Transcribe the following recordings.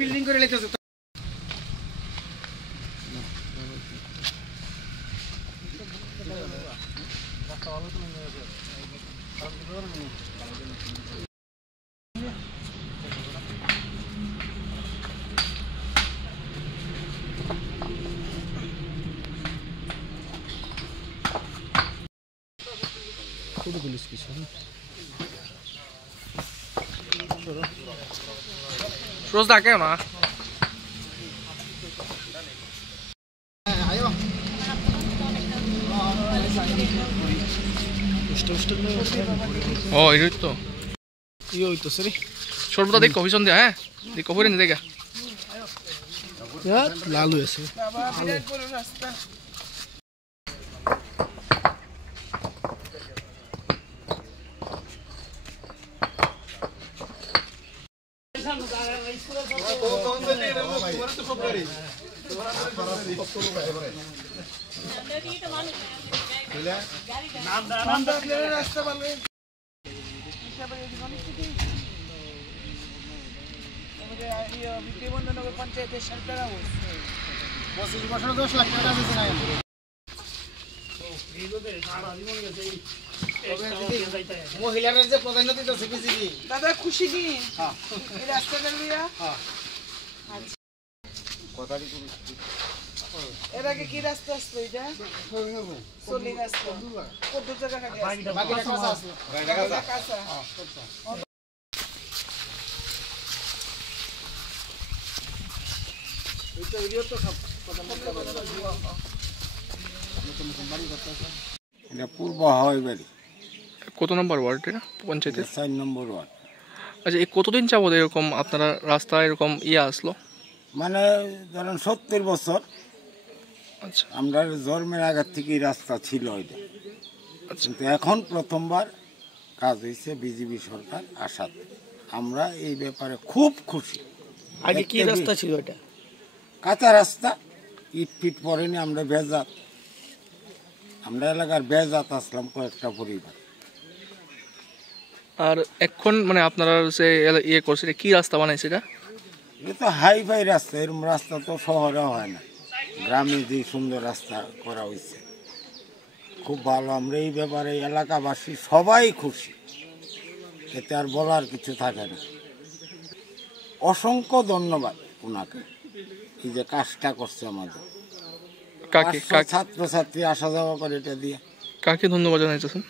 Building করে লেগেছে। रोज डाके ना ओ ये तो सर छोड़ देख कॉफी दिया है देख कॉफी नहीं देगा यार लालू ऐसे মহিলাদের যে প্রধান্য দিতেছে বিজেপি দাদা খুশি কি এই রাস্তাটা লিয়া কথাটি এর আগে কি রাস্তা আসলো এটা চলি রাস্তা কত জায়গা কাটে বাকিটা কাঁচা আছে বাকিটা কাঁচা এটা ভিডিও তো সব এটা পূর্ব হাওয়াই বাড়ি কত নম্বর ওয়ার্ড এটা পঞ্চায়েতের 4 নম্বর ওয়ার্ড। আচ্ছা এই কতদিন যাবত এরকম আপনারা রাস্তা এরকম আসলো? মানে ধরেন 70 বছর। আচ্ছা আমরা জন্মের আগে থেকেই রাস্তা ছিল এটা, কিন্তু এখন প্রথমবার কাজ হয়েছে বিজেপি সরকার আসাতে। আমরা এই ব্যাপারে খুব খুশি। আগে কি রাস্তা ছিল এটা? কাঁচা রাস্তা, ইট ফিট পড়েনি। আমরা বেজাত, আমরা এলাকার বেজাত আসলাম কয়েকটা পরিবার। আর এখন মানে আপনারা যে ইয়ে করছে কি রাস্তা বানাইছে এটা? এটা তো হাই ফাই রাস্তা, এরকম রাস্তা তো শহরে হয় না। গ্রামে যে সুন্দর রাস্তা করা হয়েছে খুব ভালো। আমরা এই ব্যাপারে এলাকাবাসী সবাই খুশি, এতে আর বলার কিছু থাকে না। অসংখ্য ধন্যবাদ ওনাকে, এই যে কাজটা করছে আমাদের। ছাত্রছাত্রী আসা যাওয়া করে এটা দিয়ে। কাকে ধন্যবাদ জানাইতেছেন?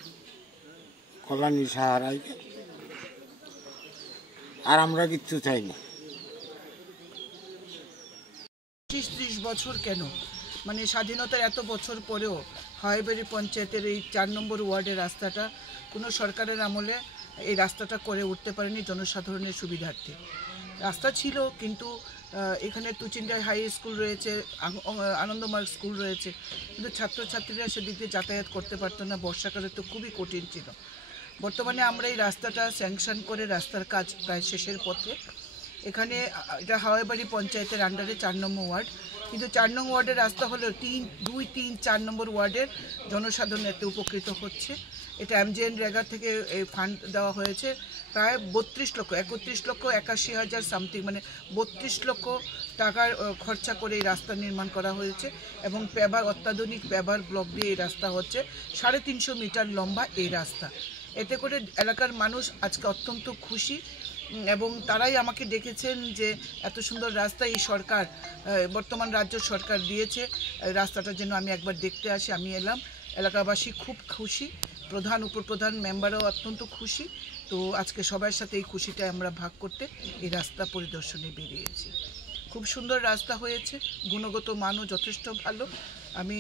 কল্যাণী সাহারাইকে। আর আমরা কিচ্ছু চাই না। 30 বছর কেন, মানে স্বাধীনতার এত বছর পরেও হাওয়াইবাড়ি পঞ্চায়েতের এই 4 নম্বর ওয়ার্ডের রাস্তাটা কোনো সরকারের আমলে এই রাস্তাটা করে উঠতে পারেনি জনসাধারণের সুবিধার্থে। রাস্তা ছিল, কিন্তু এখানে তুচিন্ডায় হাই স্কুল রয়েছে, আনন্দমার্গ স্কুল রয়েছে, কিন্তু ছাত্রছাত্রীরা সেদিক দিয়ে যাতায়াত করতে পারতো না। বর্ষাকালে তো খুবই কঠিন ছিল। বর্তমানে আমরা এই রাস্তাটা স্যাংশন করে রাস্তার কাজ প্রায় শেষের পথে। এখানে এটা হাওয়াইবাড়ি পঞ্চায়েতের আন্ডারে 4 নম্বর ওয়ার্ড, কিন্তু 4 নং ওয়ার্ডের রাস্তা হলো 2, 3, 4 নম্বর ওয়ার্ডের জনসাধারণ এতে উপকৃত হচ্ছে। এটা এমজেএন রেগা থেকে এই ফান্ড দেওয়া হয়েছে প্রায় 31,81,81,000 সামথিং, মানে 32 লক্ষ টাকার খরচা করে এই রাস্তা নির্মাণ করা হয়েছে। এবং পেভার, অত্যাধুনিক পেভার ব্লক দিয়ে এই রাস্তা হচ্ছে। 350 মিটার লম্বা এই রাস্তা। এতে করে এলাকার মানুষ আজকে অত্যন্ত খুশি, এবং তারাই আমাকে ডেকেছেন যে এত সুন্দর রাস্তা এই সরকার, বর্তমান রাজ্য সরকার দিয়েছে, রাস্তাটা যেন আমি একবার দেখতে আসি। আমি এলাম, এলাকাবাসী খুব খুশি, প্রধান উপপ্রধান মেম্বারও অত্যন্ত খুশি। তো আজকে সবার সাথে এই খুশিটা আমরা ভাগ করতে এই রাস্তা পরিদর্শনে বেরিয়েছি। খুব সুন্দর রাস্তা হয়েছে, গুণগত মানও যথেষ্ট ভালো। আমি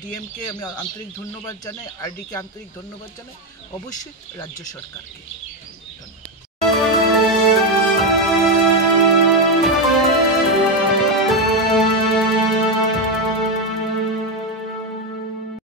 ডিএমকে আমি আন্তরিক ধন্যবাদ জানাই, আরডিকে আন্তরিক ধন্যবাদ জানাই, অবশ্যই রাজ্য সরকারকে।